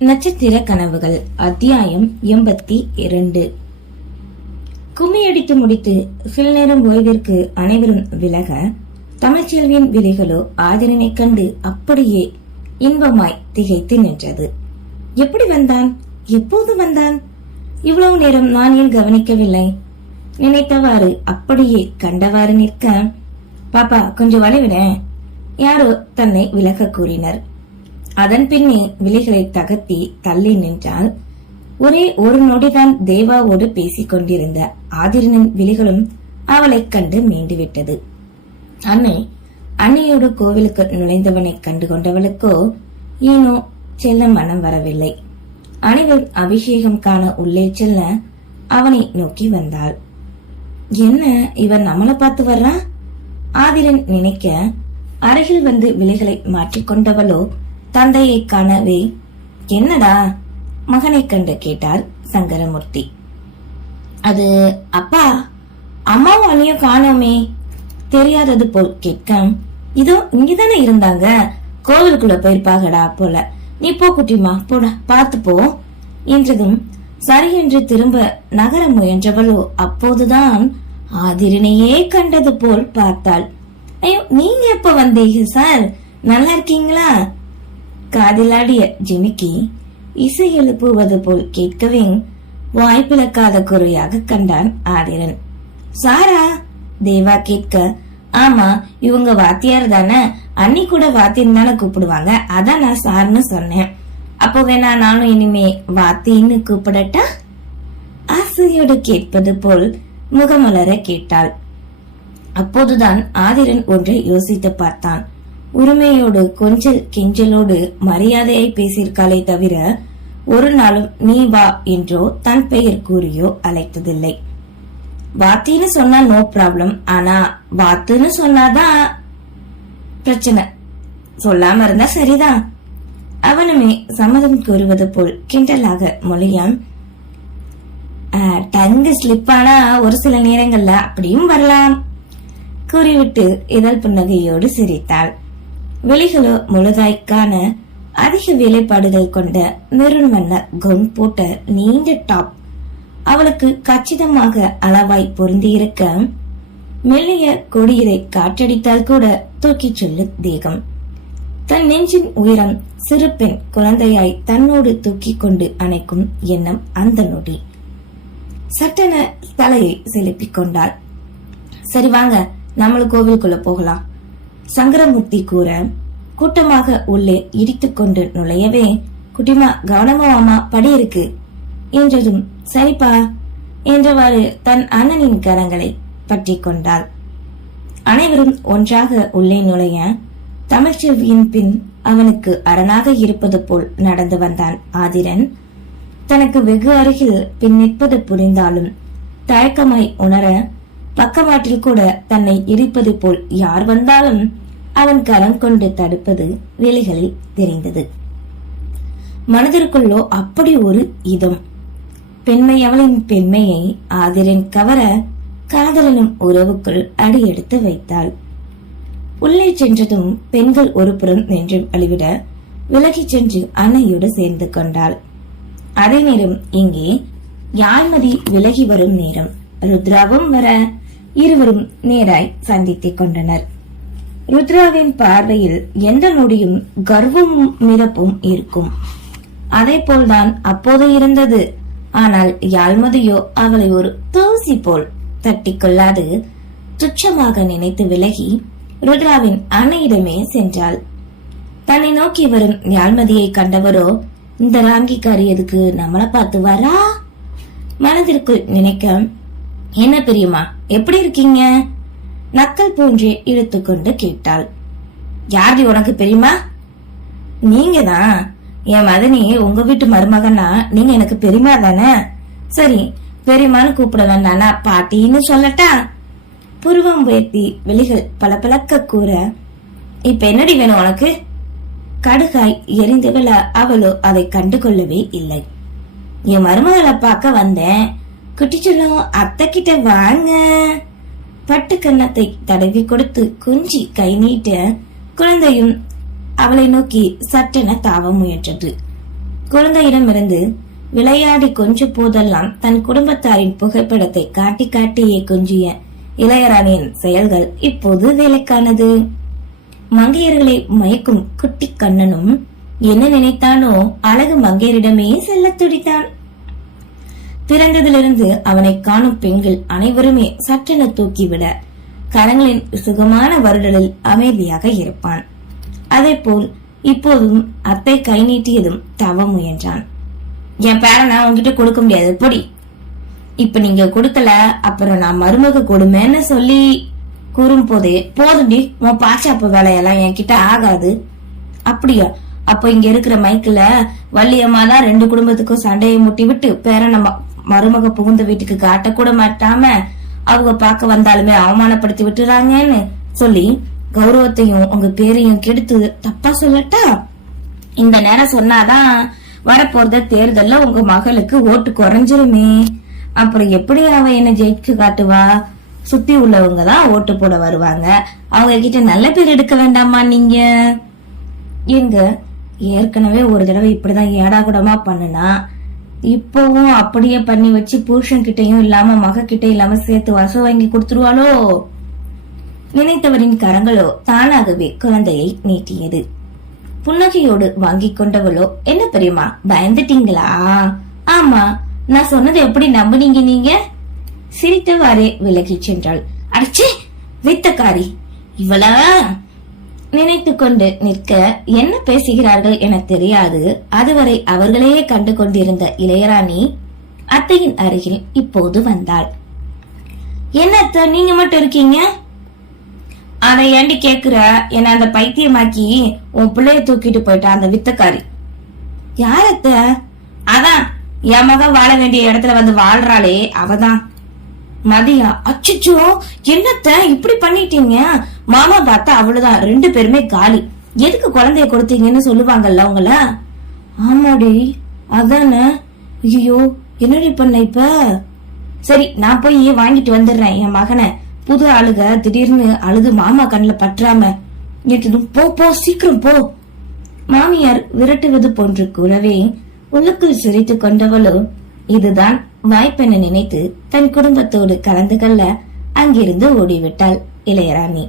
நட்சத்திர கனவுகள் அத்தியாயம் 82. கும்மியடித்து முடித்து சில நேரம் ஓய்விற்கு அனைவரும் விலக தமிழ்ச்செல்வியின் விழிகளோ ஆதிரனை கண்டு அப்படியே இன்பமாய் திகைத்து நின்றது. எப்படி வந்தான்? எப்போது வந்தான்? இவ்வளவு நேரம் நான் ஏன் கவனிக்கவில்லை? நினைத்தவாறு அப்படியே கண்டவாறு நிற்க, பாப்பா கொஞ்சம் வழிவிட யாரோ தன்னை விலக கூறினர். அதன் பின்னே விழிகளை தகர்த்தி தள்ளி நின்றால் ஒரே ஒரு நொடிதான் தேவாவோடு பேசிக் கொண்டிருந்த ஆதிரனின் விழிகளும் அவளை கண்டு மீண்டுவிட்டது. அன்னையோடு கோவிலுக்கு நுழைந்தவனை கண்டு கொண்டவளுக்கோ ஏனோ செல்ல மனம் வரவில்லை. அனைவரும் அபிஷேகம் காண உள்ளே செல்ல அவனை நோக்கி வந்தாள். என்ன இவன் நம்மளை பார்த்து வர்றான்? ஆதிரன் நினைக்க அருகில் வந்து விழிகளை மாற்றிக்கொண்டவளோ தந்தையை காணவே, என்னடா மகனை கண்டு கேட்டார் சங்கரமூர்த்தி. அது அப்பா, அம்மாவும் அண்ணியும் காணோமே தெரியாதது போல் கேட்க, இதோ இங்கதானே இருந்தாங்க, கோவிலுக்குள்ள போயிருப்பாகடா போல, நீ போ குட்டிமா போட பார்த்து போ என்றதும் சரி என்று திரும்ப நகர முயன்றவளோ அப்போதுதான் ஆதிரனையே கண்டது போல் பார்த்தாள். ஐயோ, நீங்க எப்ப வந்தீங்க சார்? நல்லா இருக்கீங்களா? காதிலாடிய ஜிமிக்கி இசை எழுப்புவது போல் கேட்கவே வாய்ப்பிழக்காத குறையாக கண்டான் ஆதிரன். சாரா? தேவா கேட்க, ஆமா இவங்க வாத்தியார் தானே, அன்னி கூட வாத்தியம் தானே கூப்பிடுவாங்க, அதான் நான் சார்னு சொன்னேன். அப்போ வேணா நானும் இனிமே வாத்தின்னு கூப்பிடட்டா? ஆசையோடு கேட்பது போல் முகமலர கேட்டாள். அப்போதுதான் ஆதிரன் ஒன்றை யோசித்து பார்த்தான். உரிமையோடு கொஞ்சல் கெஞ்சலோடு மரியாதையை பேசியிருக்காளே தவிர ஒரு நாளும் நீ வா என்றோ தன் பெயர் கூறியோ அழைத்ததில்லை. வாத்தின்னு சொன்னா நோ ப்ராப்ளம், ஆனா வாத்துன்னு சொன்னாதான் பிரச்சனை. சொல்லாம இருந்தா சரிதான். அவனுமே சம்மதம் கூறுவது போல் கிண்டலாக மொழியாம். டங்கு ஸ்லிப் ஆனா ஒரு சில நேரங்கள்ல அப்படியும் வரலாம் கூறிவிட்டு இதழ் புன்னகையோடு சிரித்தாள். வெளிகளோ முழுதாய்க்கான அதிக வேலைப்பாடுகள் கொண்ட மெரூன் வண்ண கவுன் போட்ட நீண்ட டாப் அவளுக்கு கச்சிதமாக அளவாய் பொருந்தியிருக்க, மெல்லிய கொடியரை காற்றடித்தால் கூட தூக்கிச் செல்லு தேகம். தன் நெஞ்சின் உயரம் சிறு பெண் குழந்தையாய் தன்னோடு தூக்கிக் கொண்டு அணைக்கும் எண்ணம் அந்த நொடி. சட்டென தலையை செலுப்பிக் கொண்டாள். சரி வாங்க, நம்மளும் கோவிலுக்குள்ள போகலாம் சங்கரமூர்த்தி கூற, கூட்டமாக உள்ளே இடித்துக் கொண்டு நுழையவே, குட்டிமா கவனமா வாமா, படி இருக்கு என்றதும் சரிப்பா என்றவாறு தன் அண்ணனின் கரங்களை பற்றி கொண்டாள். அனைவரும் ஒன்றாக உள்ளே நுழைய தமிழ்ச்செல்வியின் பின் அவனுக்கு அரணாக இருப்பது போல் நடந்து வந்தான் ஆதிரன். தனக்கு வெகு அருகில் பின் நிற்பது புரிந்தாலும் தயக்கமாய் உணர, பக்கவாட்டில் கூட தன்னை இடிப்பது போல் யார் வந்தாலும் அவன் கரம் கொண்டு தடுப்பது வெளிகளில் தெரிந்தது. மனதிற்குள்ளோ அப்படி ஒரு இதம். பெண்மை அவளின் பெண்மையை ஆதிரன் கவர காதலனும் உறவுக்குள் அடியெடுத்து வைத்தாள். உள்ளே சென்றதும் பெண்கள் ஒரு புறம் நின்று வழிவிட விலகி சென்று அன்னையோடு சேர்ந்து கொண்டாள். அதே நேரம் இங்கே யாழ்மதி விலகி வரும் நேரம். ருத்ராவும் வர இருவரும் நேராய் சந்தித்துக் கொண்டனர். ருத்ராவின் பார்வையில் எந்த நொடியும் கர்வமும் மிதப்பும் இருக்கும். அதே போல்தான் அப்போது இருந்தது. ஆனால் யாழ்மதியோ அவளை ஒரு தூசி போல் தட்டி கொள்ளாது துச்சமாக நினைத்து விலகி ருத்ராவின் அன்னையிடமே சென்றாள். தன்னை நோக்கி வரும் யாழ்மதியை கண்டவரோ, இந்த ராங்கிக்காரி எதுக்கு நம்மளை பார்த்து வரா மனதிற்குள் நினைக்க, என்ன பெரியம்மா எப்படி இருக்கீங்க நக்கல் போன்றே இழுத்துக்கொண்டு கேட்டாள். யாரு உனக்கு பெரியம்மா? நீங்க தான். என் மதனி உங்க வீட்டு மருமகனா நீங்க எனக்கு பெரியமா தானே? சரி பெரியமான்னு கூப்பிட வேண்டானா பாட்டின்னு சொல்லட்டா? புருவம் உயர்த்தி வெளிகள் பளபளக்க கூற, இப்ப என்னடி வேணும் உனக்கு? கடுகாய் எரிந்தவள அவளோ அதை கண்டு கொள்ளவே இல்லை. என் மருமகளை பார்க்க வந்தேன். குட்டிச்சொல்லும் அத்தை கிட்ட வாங்க. பட்டு கன்னத்தை தடவி கொடுத்து குஞ்சி கை நீட்ட குழந்தையும் அவளை நோக்கி சட்டென தாவ முயன்றது. குழந்தையிடமிருந்து விளையாடி கொஞ்ச போதெல்லாம் தன் குடும்பத்தாரின் புகைப்படத்தை காட்டி காட்டியே கொஞ்சிய இளையராணியின் செயல்கள் இப்போது வேலைக்கானது. மங்கையர்களை மயக்கும் குட்டி கண்ணனும் என்ன நினைத்தானோ அழகு மங்கையரிடமே செல்ல துடித்தான். பிறந்ததிலிருந்து அவனை காணும் பெண்கள் அனைவருமே சற்றென தூக்கிவிட கரங்களின் சுகமான வருடலில் அமைதியாக இருப்பான். அதேபோல் இப்போதும் அத்தை கை நீட்டியதும் தவ முயன்றான். என் பேரனை உங்ககிட்ட கொடுக்க முடியாது பொடி, இப்ப நீங்க கொடுக்கல அப்புறம் நான் மருமக கொடுமேன்னு சொல்லி கூறும் போதே போதுண்டி உன் பாச்சாப்பு வேலையெல்லாம் என்கிட்ட ஆகாது. அப்படியா? அப்ப இங்க இருக்கிற மைக்கில வள்ளியம்மா தான் 2 குடும்பத்துக்கும் சண்டையை முட்டி விட்டு பேரனை மருமக புகுந்த வீட்டுக்கு காட்டக்கூட மாட்டாம அவங்க பார்க்க வந்தாலுமே அவமானப்படுத்தி விட்டுறாங்கன்னு சொல்லி கௌரவத்தையும் உங்க பேரையும் கெடுத்து தப்பா சொல்லட்டா? இந்த நேரம் சொன்னாதான் வரப்போறத தேர்தல்ல உங்க மகளுக்கு ஓட்டு குறைஞ்சிருமே. அப்புறம் எப்படி அவ என்ன ஜெயிச்சு காட்டுவா? சுத்தி உள்ளவங்க தான் ஓட்டு போட வருவாங்க. அவங்க கிட்ட நல்ல பேர் எடுக்க வேண்டாமா நீங்க? எங்க ஏற்கனவே ஒரு தடவை இப்படிதான் ஏடாகுடமா பண்ணுனா, இப்பவும் அப்படியே பண்ணி வச்சு புருஷன் கிட்டையும் இல்லாம மக கிட்ட இல்லாம சேர்த்து வசம் வாங்கி கொடுத்துருவாளோ? நினைத்தவரின் கரங்களோ தானாகவே குழந்தையை நீட்டியது. புன்னகையோடு வாங்கி கொண்டவளோ, என்ன பெரியமா பயந்துட்டீங்களா? ஆமா, நான் சொன்னதை எப்படி நம்புனீங்க நீங்க? சிரித்தவாறே விலகி சென்றாள். அடச்சே வித்தக்காரி இவள நினைத்து கொண்டு நிற்க என்ன பேசுகிறார்கள் என தெரியாது. அதுவரை அவர்களையே கண்டு கொண்டிருந்த இளையராணி அத்தையின் அருகில் இப்போது வந்தாள். என்ன அத்தை நீங்க மட்டும் இருக்கீங்க? அதை ஏண்டி கேக்குற? என்ன அந்த பைத்தியமாக்கி உன் பிள்ளைய தூக்கிட்டு போயிட்டா அந்த வித்தக்காரி. யார் அத்த? அதான் என் மகன் வாழ வேண்டிய இடத்துல வந்து வாழ்றாளே அவதான். மதியா? அச்சோ என்னத்த இப்படி பண்ணிட்டீங்க? மாமா பார்த்தா அவ்வளவுதான், 2 பேருமே காலி. எதுக்கு குழந்தைய கொடுத்தீங்கன்னு சொல்லுவாங்கல்ல உங்கள? ஆமாடி அதானே. ஐயோ என்னடி பண்ண இப்ப? சரி நான் போய் வாங்கிட்டு வந்துடுறேன் என் மகனை. புது ஆளுக திடீர்னு அழுது மாமா கண்ணுல பற்றாம நேற்றதும் போ போ சீக்கிரம் போ. மாமியார் விரட்டுவது போன்று கூறவே உள்ளுக்குள் சிரித்துக் கொண்டவளோ இதுதான் வாய்ப்பென நினைத்து தன் குடும்பத்தோடு கலந்து கொள்ள அங்கிருந்து ஓடிவிட்டாள் இளையராணி.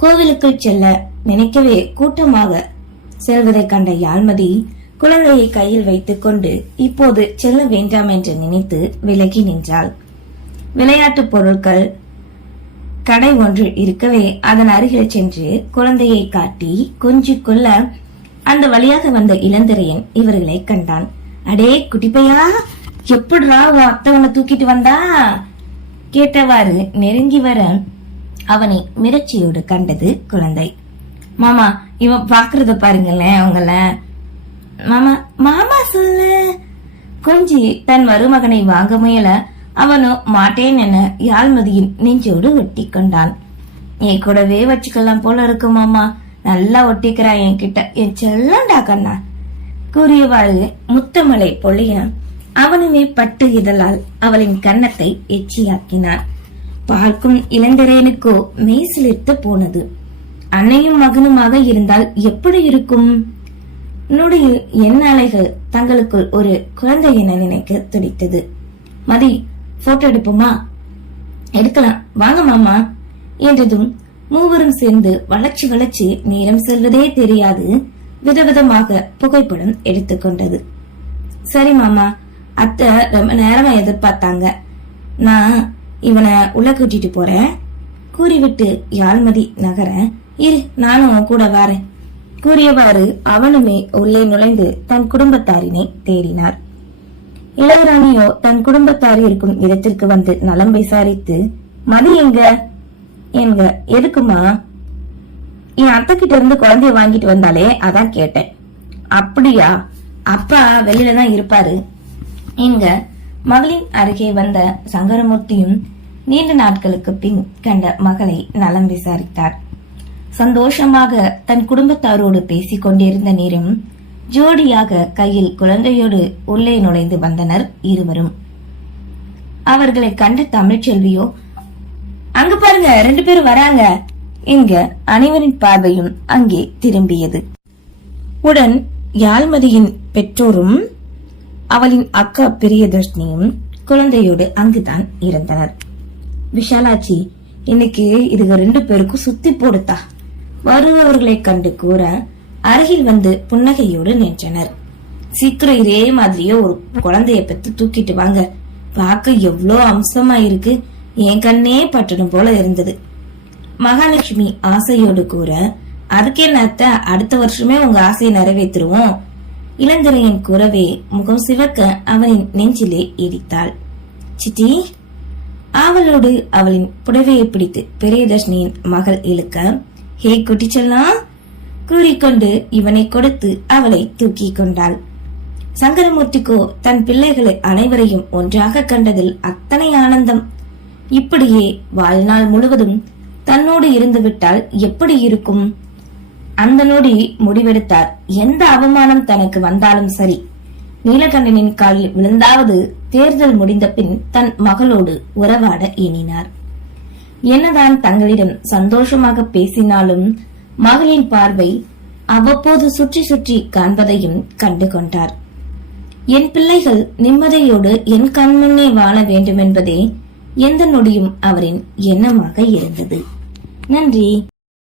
கோவிலுக்குள் செல்ல நினைக்கவே கூட்டமாக செல்வதை கண்ட யாழ்மதி குழந்தையை கையில் வைத்துக் கொண்டு இப்போது செல்ல வேண்டாம் என்று நினைத்து விலகி நின்றாள். விளையாட்டு பொருட்கள் கடை ஒன்று இருக்கவே அதன் அருகில் சென்று குழந்தையை காட்டி கொஞ்சிக் கொள்ள அந்த வழியாக வந்த இளந்திரையன் இவர்களை கண்டான். அடே குட்டிப்பையா, எப்படிரா அத்தவனை தூக்கிட்டு வந்தா? கேட்டவாறு நெருங்கி வர அவனை மிரட்சியோடு கண்டது குழந்தை. மாமா இவன் பாக்குறத பாருங்களேன் உங்கள. மாமா மாமா சொல்லு. கொஞ்சி தன் மருமகனை வாங்க முயல அவனோ மாட்டேன் என யாழ்மதியின் நெஞ்சோடு ஒட்டி கொண்டான். என் கூடவே வச்சுக்கலாம் போல இருக்கு மாமா, நல்லா ஒட்டிக்கிறான் என்கிட்ட, என் செல்லண்டா கண்ணா கூறியவாறு முத்தமலை பொழிய அவனுமே பட்டு இதழால் அவளின் கன்னத்தை எச்சியாக்கினான். பார்க்கும் இளந்திரையனுக்கோ மெய்சிலிர்த்து போனது. அன்னையும் மகனுமாக இருந்தால் எப்படி இருக்கும்? நொடியில் என் அலைகள் தங்களுக்குள் ஒரு குழந்தை என நினைக்க துடித்தது. மதி போட்டோ எடுப்போமா? எடுக்கலாம் வாங்க மாமா என்றதும் மூவரும் சேர்ந்து வளர்ச்சி வளர்ச்சி நேரம் செல்வதே தெரியாது விதவிதமாக புகைப்படம் எடுத்துக்கொண்டது. சரி மாமா, அத்தை ரொம்ப நேரமா எதிர்பார்த்தாங்க, நான் இவனை உள்ள கூட்டிட்டு போறேன் கூறிவிட்டு யாழ்மதி நகர இரு நானும் கூட வரேன் கூறியவாறு அவனுமே உள்ளே நுழைந்து தன் குடும்பத்தாரினை தேடினார். இளையராணியோ தன் குடும்பத்தாரி இருக்கும் இடத்திற்கு வந்து நலம் விசாரித்து மதி எங்க என்க எதுக்குமா? என் அத்தை கிட்ட இருந்து குழந்தைய வாங்கிட்டு வந்தாலே அதான் கேட்டேன். அப்படியா? அப்பா வெளியில தான் இருப்பாரு என்க மகளின் அருகே வந்த சங்கரமூர்த்தியும் நீண்ட நாட்களுக்கு பின் கண்ட மகளை நலம் விசாரித்தார். சந்தோஷமாக தன் குடும்பத்தாரோடு பேசிக் கொண்டிருந்த நேரம் ஜோடியாக கையில் குழந்தையோடு உள்ளே நுழைந்து வந்தனர் இருவரும். அவர்களை கண்ட தமிழ்ச்செல்வியோ அங்க பாருங்க 2 பேரும் வராங்க என்க அனைவரின் பார்வையும் அங்கே திரும்பியது. உடன் யாழ்மதியின் பெற்றோரும் அவளின் அக்கா பிரியதர்ஷினியும் குழந்தையோடு அங்குதான் இருந்தனர். விஷாலாட்சி, இன்னைக்கு இதுக 2 பேருக்கும் சுத்தி போடுத்தா வருபவர்களை கண்டு கூற அருகில் வந்து புன்னகையோடு நின்றனர். சீக்கிரம் இதே மாதிரியே ஒரு குழந்தைய பெத்து தூக்கிட்டு வாங்க, பார்க்க எவ்வளோ அம்சமா இருக்கு, என் கண்ணே பட்டணும் போல இருந்தது. மகாலட்சுமி ஆசையோடு கூற, அதுக்கே நத்த, அடுத்த வருஷமே உங்க ஆசையை நிறைவேற்றுருவோம். இளந்திரையின் கூறவே முகம் சிவக்க அவனின் நெஞ்சிலே இடித்தாள். சித்தி, ஆவலோடு அவளின் புடவையை பிடித்து பிரியதர்ஷினியின் மகள் இழுக்க, ஹே குட்டிச்செல்லாம் கூறிக்கொண்டு இவனை கொடுத்து அவளை தூக்கி கொண்டாள். சங்கரமூர்த்திக்கோ தன் பிள்ளைகளை அனைவரையும் ஒன்றாக கண்டதில் அத்தனை ஆனந்தம். இப்படியே வாழ்நாள் முழுவதும் தன்னோடு இருந்துவிட்டால் எப்படி இருக்கும்? அந்த நொடி முடிவெடுத்தார். எந்த அவமானம் தனக்கு வந்தாலும் சரி, நீலகண்டனின் காலில் விழுந்தாவது தேர்தல் முடிந்த பின் தன் மகளோடு உறவாட எண்ணினார். என்னதான் தங்களிடம் சந்தோஷமாக பேசினாலும் மகளின் பார்வை அவ்வப்போது சுற்றி சுற்றி காண்பதையும் கண்டு கொண்டார். என் பிள்ளைகள் நிம்மதியோடு என் கண்முன்னே வாழ வேண்டும் என்பதே எந்த நொடியும் அவரின் எண்ணமாக இருந்தது. நன்றி.